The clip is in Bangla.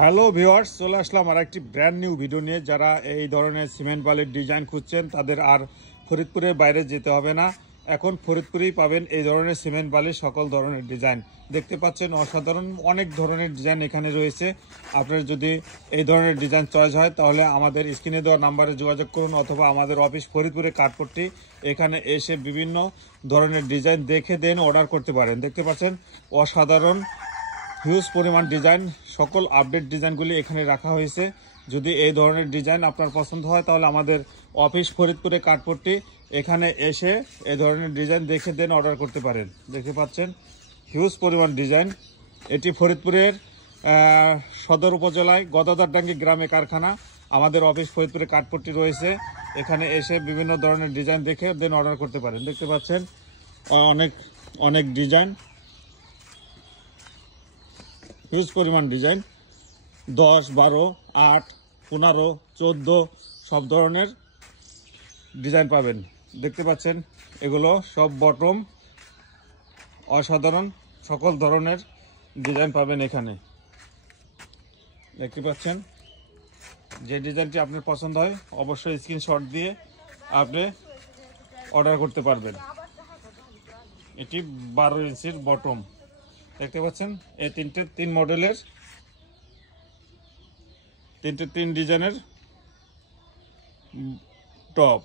হ্যালো ভিউয়ার্স, চলে আসলাম আর একটি ব্র্যান্ড নিউ ভিডিও নিয়ে। যারা এই ধরনের সিমেন্ট বালির ডিজাইন খুঁজছেন তাদের আর ফরিদপুরের বাইরে যেতে হবে না। এখন ফরিদপুরেই পাবেন এই ধরনের সিমেন্ট বালির সকল ধরনের ডিজাইন। দেখতে পাচ্ছেন অসাধারণ অনেক ধরনের ডিজাইন এখানে রয়েছে। আপনার যদি এই ধরনের ডিজাইন চয়েস হয় তাহলে আমাদের স্ক্রিনে দেওয়া নাম্বারে যোগাযোগ করুন, অথবা আমাদের অফিস ফরিদপুরে কাঠপট্টি, এখানে এসে বিভিন্ন ধরনের ডিজাইন দেখে দেন অর্ডার করতে পারেন। দেখতে পাচ্ছেন অসাধারণ হিউজ পরিমাণ ডিজাইন, সকল আপডেট ডিজাইনগুলি এখানে রাখা হয়েছে। যদি এই ধরনের ডিজাইন আপনার পছন্দ হয় তাহলে আমাদের অফিস ফরিদপুরে কাঠপট্টি, এখানে এসে এই ধরনের ডিজাইন দেখে দেন অর্ডার করতে পারেন। দেখতে পাচ্ছেন হিউজ পরিমাণ ডিজাইন। এটি ফরিদপুরের সদর উপজেলায় গদাদারডাঙ্গি গ্রামে কারখানা। আমাদের অফিস ফরিদপুরে কাঠপট্টি রয়েছে, এখানে এসে বিভিন্ন ধরনের ডিজাইন দেখে দেন অর্ডার করতে পারেন। দেখতে পাচ্ছেন অনেক অনেক ডিজাইন, হিউজ পরিমাণ ডিজাইন, 10, 12, 8, 15, 14 সব ধরনের ডিজাইন পাবেন। দেখতে পাচ্ছেন এগুলো সব বটম, অসাধারণ সকল ধরনের ডিজাইন পাবেন এখানে। দেখতে পাচ্ছেন যে ডিজাইনটি আপনার পছন্দ হয় অবশ্যই স্ক্রিনশট দিয়ে আপনি অর্ডার করতে পারবেন। এটি 12 ইঞ্চির বটম। দেখতে পাচ্ছেন এই তিন মডেলের 3 ডিজাইনের টপ।